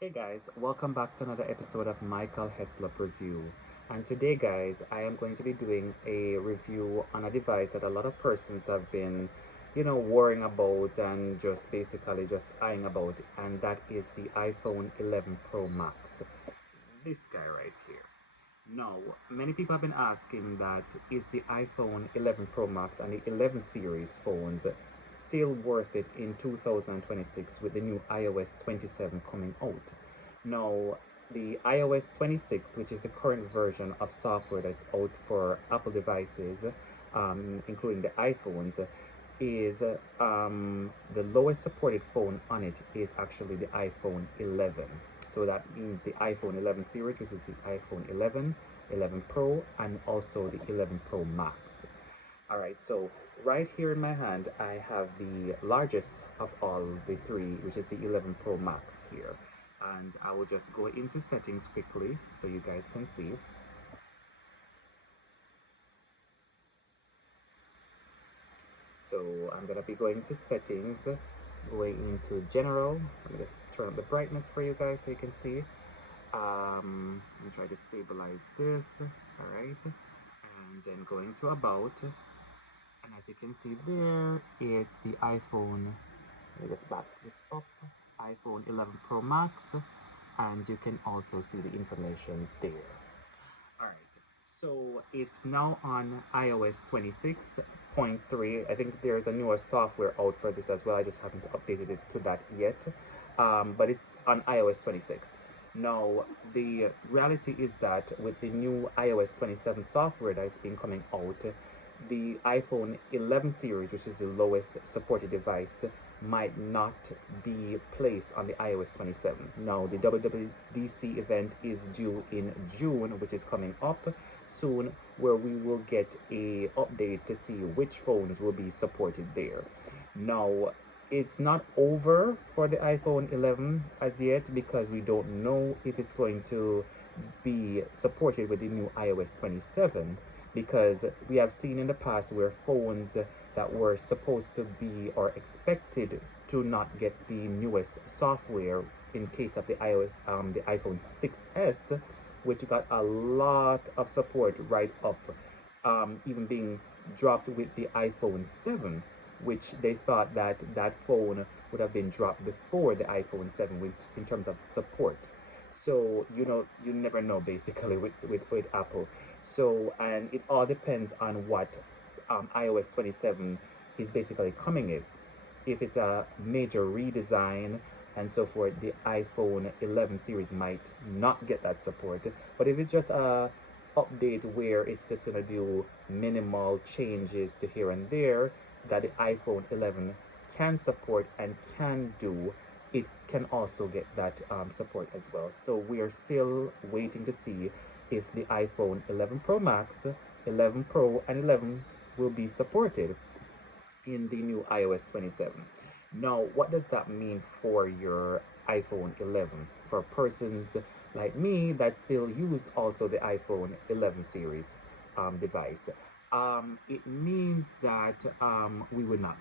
Hey guys, welcome back to another episode of Michael Heslop Review. And today, guys, I am going to be doing a review on a device that a lot of persons have been, worrying about and just basically just eyeing about, and that is the iPhone 11 Pro Max. This guy right here. Now, many people have been asking that is the iPhone 11 Pro Max and the 11 series phones still worth it in 2026 with the new iOS 27 coming out? Now, the iOS 26, which is the current version of software that's out for Apple devices, including the iPhones, is the lowest supported phone on it is actually the iPhone 11. So that means the iPhone 11 series, which is the iPhone 11, 11 Pro, and also the 11 Pro Max. All right, so right here in my hand, I have the largest of all the three, which is the 11 Pro Max here. And I will just go into settings quickly so you guys can see. So I'm gonna be going to settings, going into general. Let me just turn up the brightness for you guys so you can see. Let me try to stabilize this. All right, and then going to about, and as you can see there, it's the iPhone. Let me just back this up. iPhone 11 Pro Max, and you can also see the information there. All right. So it's now on iOS 26.3. I think there's a newer software out for this as well. I just haven't updated it to that yet. But it's on iOS 26. Now, the reality is that with the new iOS 27 software that's been coming out, the iPhone 11 series, which is the lowest supported device, might not be placed on the iOS 27. Now, the WWDC event is due in June, which is coming up soon, where we will get a update to see which phones will be supported there. Now, it's not over for the iPhone 11 as yet because we don't know if it's going to be supported with the new iOS 27, because we have seen in the past where phones that were supposed to be or expected to not get the newest software in case of the the iPhone 6s, which got a lot of support right up, even being dropped with the iPhone 7, which they thought that that phone would have been dropped before the iPhone 7 in terms of support. So you never know basically with Apple. So, and it all depends on what iOS 27 is basically coming in. If it's a major redesign and so forth, the iPhone 11 series might not get that support. But if it's just a update where it's just gonna do minimal changes to here and there that the iPhone 11 can support and can do, it can also get that support as well. So we are still waiting to see if the iPhone 11 Pro Max, 11 Pro, and 11 will be supported in the new iOS 27. Now, what does that mean for your iPhone 11? For persons like me that still use also the iPhone 11 series device, it means that we will not,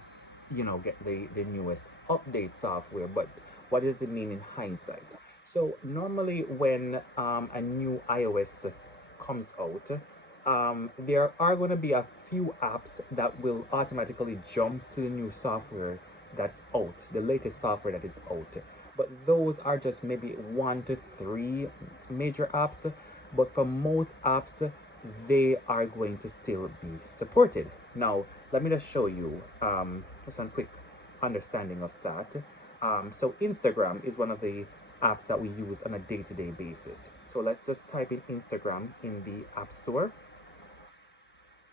get the newest update software. But what does it mean in hindsight? So normally when a new iOS comes out, there are going to be a few apps that will automatically jump to the new software that's out, the latest software that is out. But those are just maybe 1 to 3 major apps. But for most apps, they are going to still be supported. Now, let me just show you just a quick understanding of that. So Instagram is one of the apps that we use on a day-to-day basis. So let's just type in Instagram in the App Store.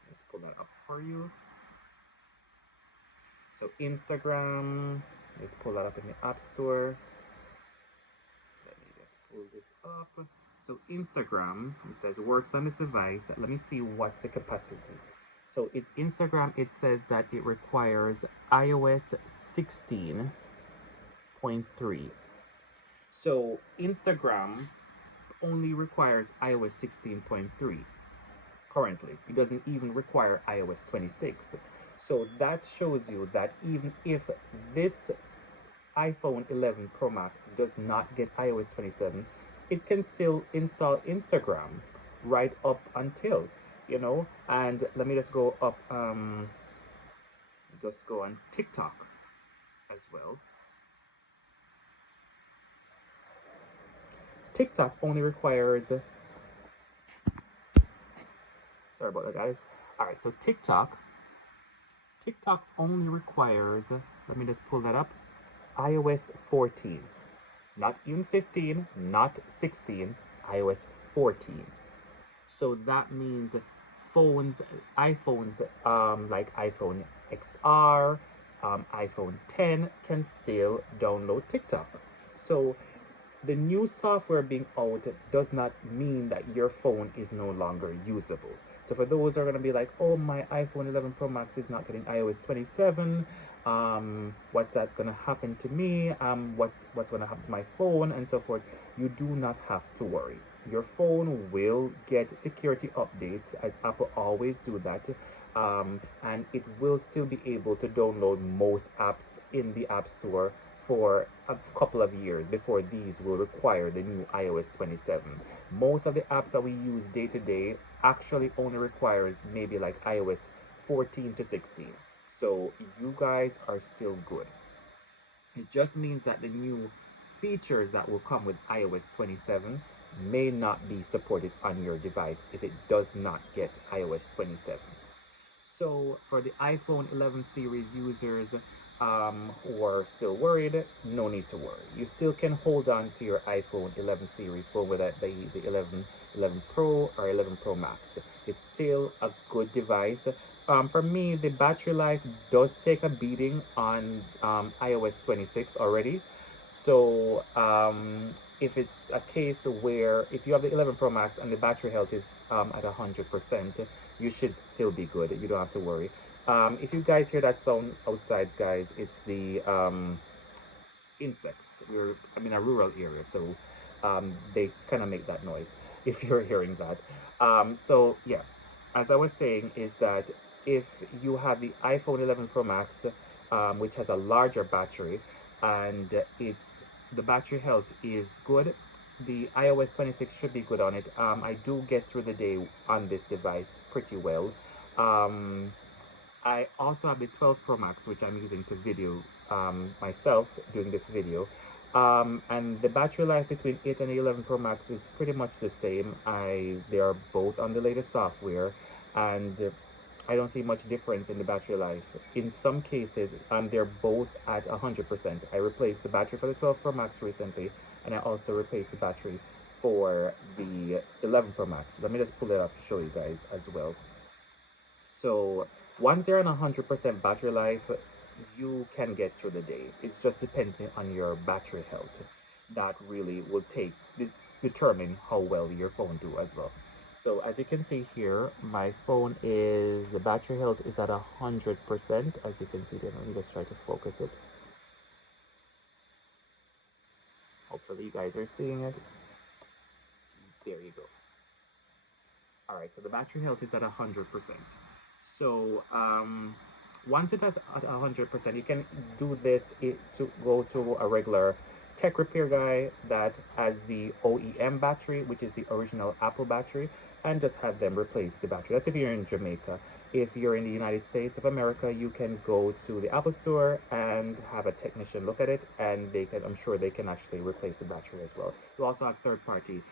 Let's pull that up for you. So Instagram, let's pull that up in the App Store. Let me just pull this up. So Instagram, it says works on this device. Let me see what's the capacity. So Instagram, it says that it requires iOS 16.3. So Instagram only requires iOS 16.3 currently. It doesn't even require iOS 26. So that shows you that even if this iPhone 11 Pro Max does not get iOS 27, it can still install Instagram right up until, and let me just go up, just go on TikTok as well. TikTok only requires, sorry about that, guys. All right, so TikTok only requires, let me just pull that up, iOS 14. Not even 15, not 16, iOS 14. So that means iPhones like iPhone XR, iPhone 10 can still download TikTok. So the new software being out does not mean that your phone is no longer usable. So for those who are going to be like, oh, my iPhone 11 Pro Max is not getting iOS 27, what's that going to happen to me? What's going to happen to my phone and so forth? You do not have to worry. Your phone will get security updates, as Apple always do that, and it will still be able to download most apps in the App Store for a couple of years before these will require the new iOS 27. Most of the apps that we use day to day actually only requires maybe like iOS 14 to 16. So you guys are still good. It just means that the new features that will come with iOS 27 may not be supported on your device if it does not get iOS 27. So for the iPhone 11 series users who are still worried, no need to worry. You still can hold on to your iPhone 11 series phone, whether that be the 11 Pro or 11 Pro Max. It's still a good device. For me, the battery life does take a beating on iOS 26 already. So if it's a case where if you have the 11 Pro Max and the battery health is at 100%, you should still be good. You don't have to worry. If you guys hear that sound outside, guys, it's the insects. I'm in a rural area, so they kind of make that noise if you're hearing that. So yeah, as I was saying, is that if you have the iPhone 11 Pro Max, which has a larger battery, and the battery health is good, the iOS 26 should be good on it. I do get through the day on this device pretty well. I also have the 12 Pro Max, which I'm using to video myself doing this video. And the battery life between 8 and 11 Pro Max is pretty much the same. They are both on the latest software, and I don't see much difference in the battery life. In some cases, they're both at 100%. I replaced the battery for the 12 Pro Max recently, and I also replaced the battery for the 11 Pro Max. Let me just pull it up to show you guys as well. So once you're on 100% battery life, you can get through the day. It's just depending on your battery health. That really will determine how well your phone do as well. So as you can see here, my phone the battery health is at 100%. As you can see there, let me just try to focus it. Hopefully you guys are seeing it. There you go. All right, so the battery health is at 100%. So once it is at 100%, you can do this to go to a regular tech repair guy that has the OEM battery, which is the original Apple battery, and just have them replace the battery. That's if you're in Jamaica. If you're in the United States of America, you can go to the Apple store and have a technician look at it, and I'm sure they can actually replace the battery as well. You also have third-party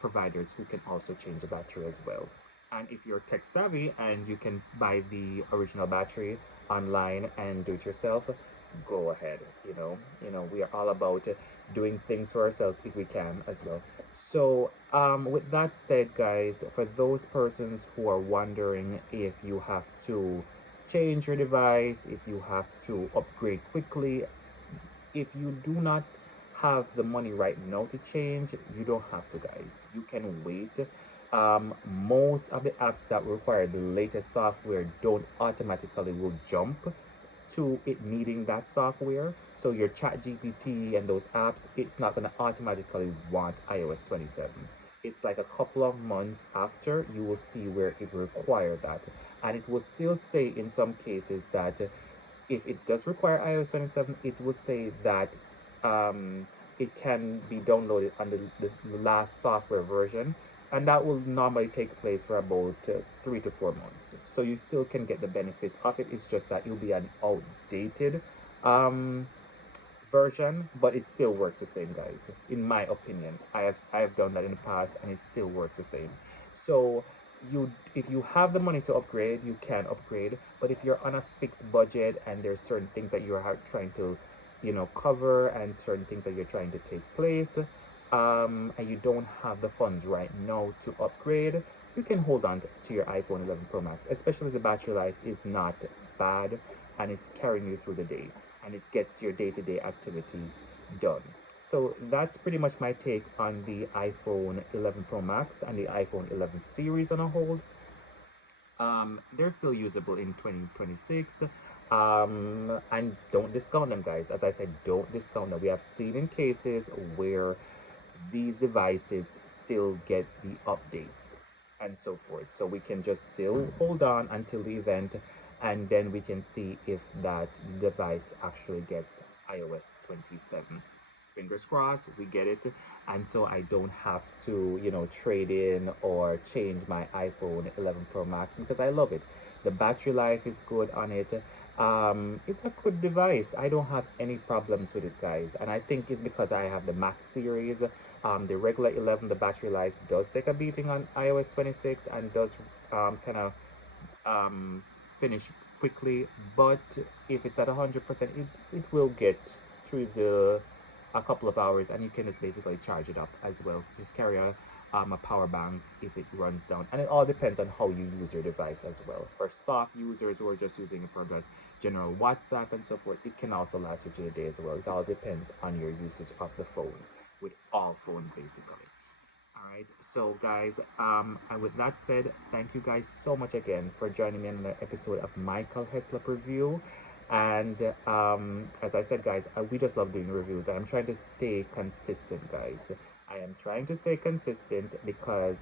providers who can also change the battery as well. And if you're tech savvy and you can buy the original battery online and do it yourself, go ahead. We are all about doing things for ourselves if we can as well. So with that said, guys, for those persons who are wondering if you have to change your device, if you have to upgrade quickly, if you do not have the money right now to change, you don't have to, guys. You can wait. Most of the apps that require the latest software don't automatically will jump to it needing that software. So your chat GPT and those apps, it's not going to automatically want iOS 27. It's like a couple of months after you will see where it will require that. And it will still say in some cases that if it does require iOS 27, it will say that it can be downloaded on the last software version, and that will normally take place for about 3 to 4 months. So you still can get the benefits of it. It's just that it'll be an outdated um, version, but it still works the same, guys. In my opinion, I have done that in the past, and it still works the same. So if you have the money to upgrade, you can upgrade. But if you're on a fixed budget and there's certain things that you're trying to, cover, and certain things that you're trying to take place, and you don't have the funds right now to upgrade, you can hold on to your iPhone 11 Pro Max, especially if the battery life is not bad and it's carrying you through the day and it gets your day-to-day activities done. So that's pretty much my take on the iPhone 11 Pro Max and the iPhone 11 series on a whole. They're still usable in 2026. And don't discount them, guys. As I said, don't discount them. We have seen in cases where these devices still get the updates and so forth. So we can just still hold on until the event, and then we can see if that device actually gets iOS 27. Fingers crossed we get it, and so I don't have to trade in or change my iPhone 11 Pro Max, because I love it. The battery life is good on it. It's a good device. I don't have any problems with it, guys, and I think it's because I have the Max series. The regular 11, the battery life does take a beating on iOS 26 and does kind of finish quickly, but if it's at 100%, it will get through a couple of hours, and you can just basically charge it up as well. Just carry a power bank if it runs down, and it all depends on how you use your device as well. For soft users who are just using it for just general WhatsApp and so forth, it can also last you through the day as well. It all depends on your usage of the phone, with all phones basically. All right, so guys, and with that said, thank you guys so much again for joining me on the episode of Michael Heslop Review. And as I said, guys, we just love doing reviews. I'm trying to stay consistent, guys. I am trying to stay consistent because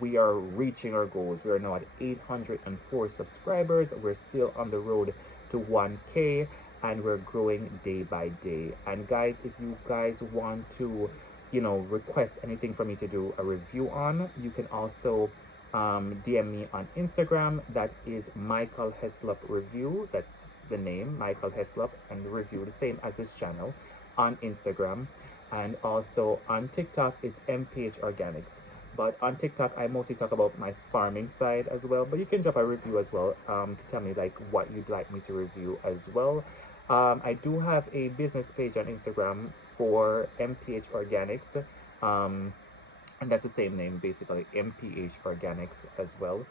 we are reaching our goals. We are now at 804 subscribers. We're still on the road to 1K, and we're growing day by day. And guys, if you guys want to request anything for me to do a review on, you can also DM me on Instagram. That is Michael Heslop Review. That's the name, Michael Heslop, and the review, the same as this channel on Instagram. And also on TikTok, it's MPH Organics. But on TikTok, I mostly talk about my farming side as well. But you can drop a review as well to tell me like what you'd like me to review as well. I do have a business page on Instagram for MPH Organics, and that's the same name basically, MPH Organics as well,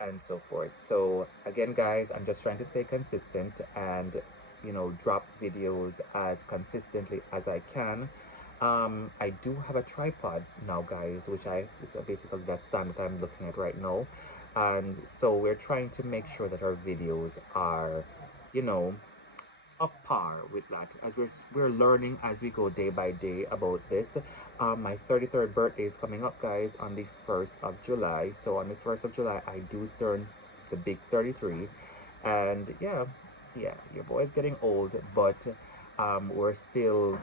and so forth. So again, guys, I'm just trying to stay consistent and drop videos as consistently as I can. I do have a tripod now, guys, which is basically that stand that I'm looking at right now, and so we're trying to make sure that our videos are up par with that, as we're learning as we go day by day about this. My 33rd birthday is coming up, guys, on the 1st of July. So on the 1st of July, I do turn the big 33, and yeah, your boy's getting old, but we're still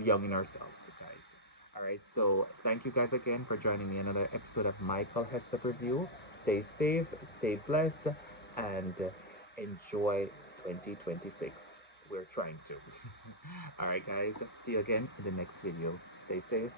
young in ourselves, guys. All right, so thank you guys again for joining me in another episode of Michael Heslop Review. Stay safe, stay blessed, and enjoy 2026. We're trying to. All right, guys, see you again in the next video. Stay safe.